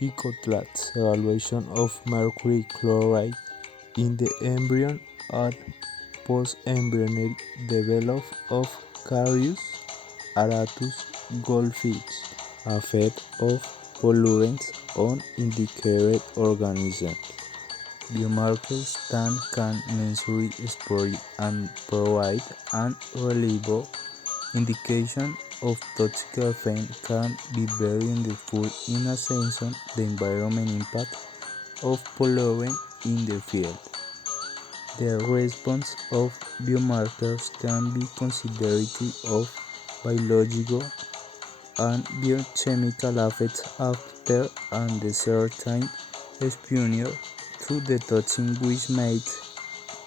Ecotrat's evaluation of mercury chloride in the embryo at post-embryonic development of Carius aratus goldfish, a effect of pollutants on indicated organisms. Biomarkers that can measure spore and provide an reliable indication of toxic effect can be very useful in assessing the environmental impact of pollution in the field. The response of biomarkers can be considerative of biological and biochemical effects after and certain exposure to the toxin which made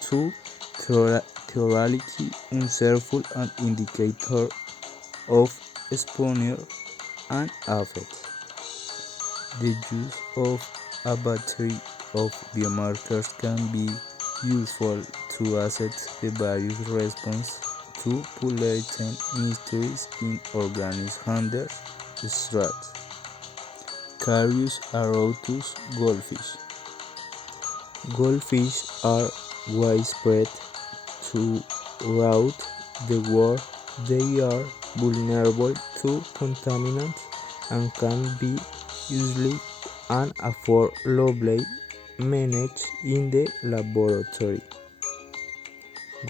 to theoretically unhelpful an indicator of exposure and effects. The use of a battery of biomarkers can be useful to assess the various responses to pollutant mysteries in organisms under stress. Carius aratus goldfish. Goldfish are widespread throughout the world. They are vulnerable to contaminants and can be easily and affordably managed in the laboratory.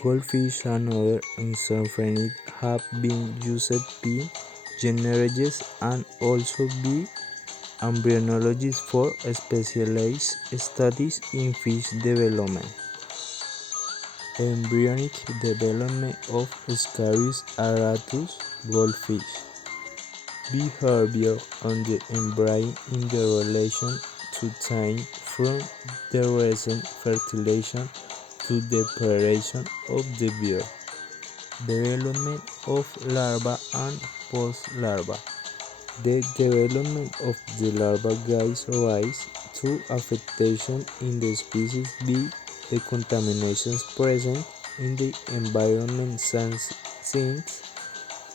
Goldfish and other invertebrates have been used by geneticists and also by embryologists for specialized studies in fish development. Embryonic development of Carius aratus goldfish. Behavior on the embryo in the relation to time from the recent fertilization to the preparation of the beer. Development of larva and post-larva. The development of the larva gives rise to affectation in the species by the contaminations present in the environment since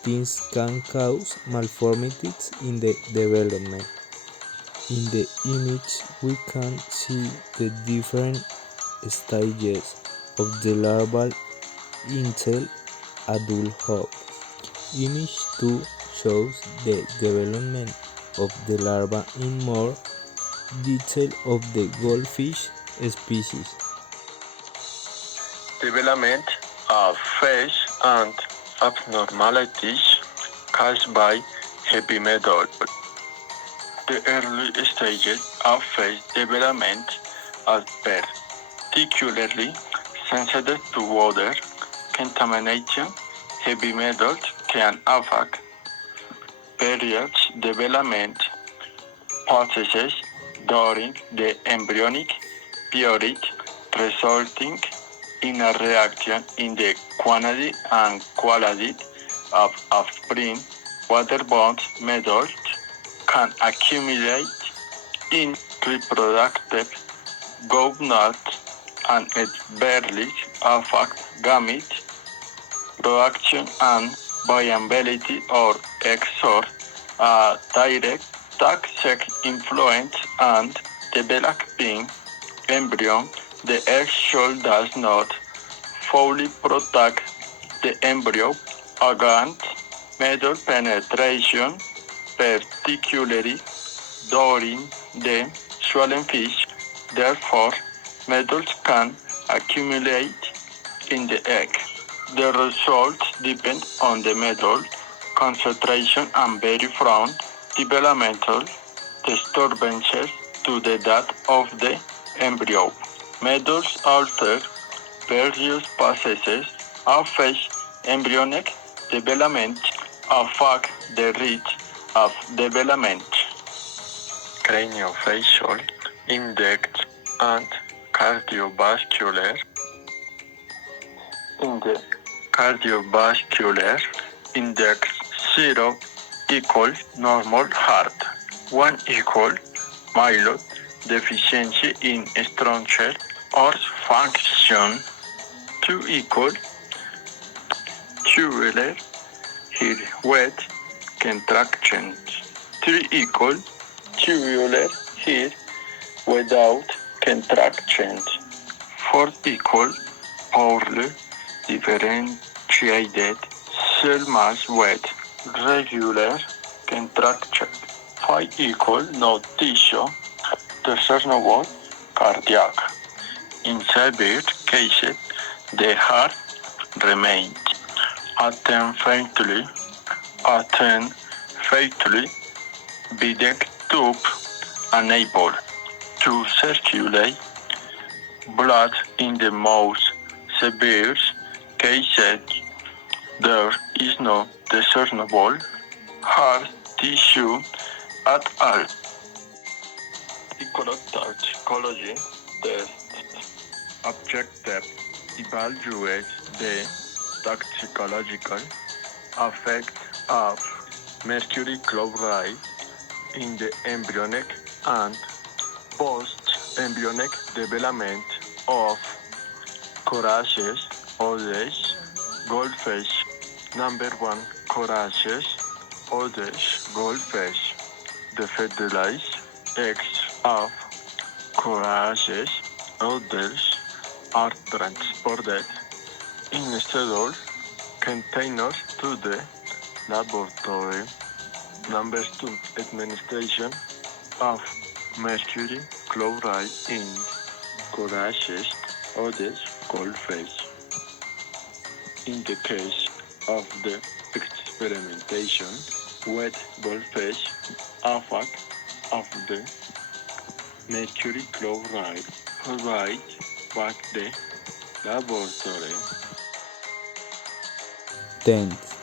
these can cause malformities in the development. In the image we can see the different stages of the larval until adulthood. Image 2 shows the development of the larva in more detail of the goldfish species. Development of fish and abnormalities caused by heavy metal. The early stages of fish development are particularly sensitive to water contamination. Heavy metals can affect various development processes during the embryonic period, resulting in a reaction in the quantity and quality of upstream waterborne metals can accumulate in reproductive gonads and adversely affect gamete production and viability or exert a direct toxic influence on developing embryo. The egg shell does not fully protect the embryo against metal penetration, particularly during the swollen fish. Therefore, metals can accumulate in the egg. The results depend on the metal concentration and vary from developmental disturbances to the death of the embryo. Metals alter various processes of fish embryonic development, affect the rate of development. Craniofacial index and cardiovascular. In the cardiovascular index, 0 equals normal heart, 1 equals mild deficiency in structure or function, 2 equals tubular heart contractions, 3 equals tubular here without contractions. 4 equal poorly differentiated cell mass with regular contraction. 5 equal no tissue, discernible cardiac. In severe cases, the heart remains attend fatally bidet tube unable to circulate blood in the most severe cases. There is no discernible heart tissue at all. Toxicology test objective evaluates the toxicological effect of mercury chloride in the embryonic and post-embryonic development of coraceous odors goldfish. Number 1. Coraceous odors goldfish. The fertilized eggs of coraceous odors are transported in sterile containers to the laboratory. Number 2. Administration of mercury chloride in coraceous odors goldfish. In the case of the experimentation with goldfish, effect of the mercury chloride provide back the laboratory. 10th.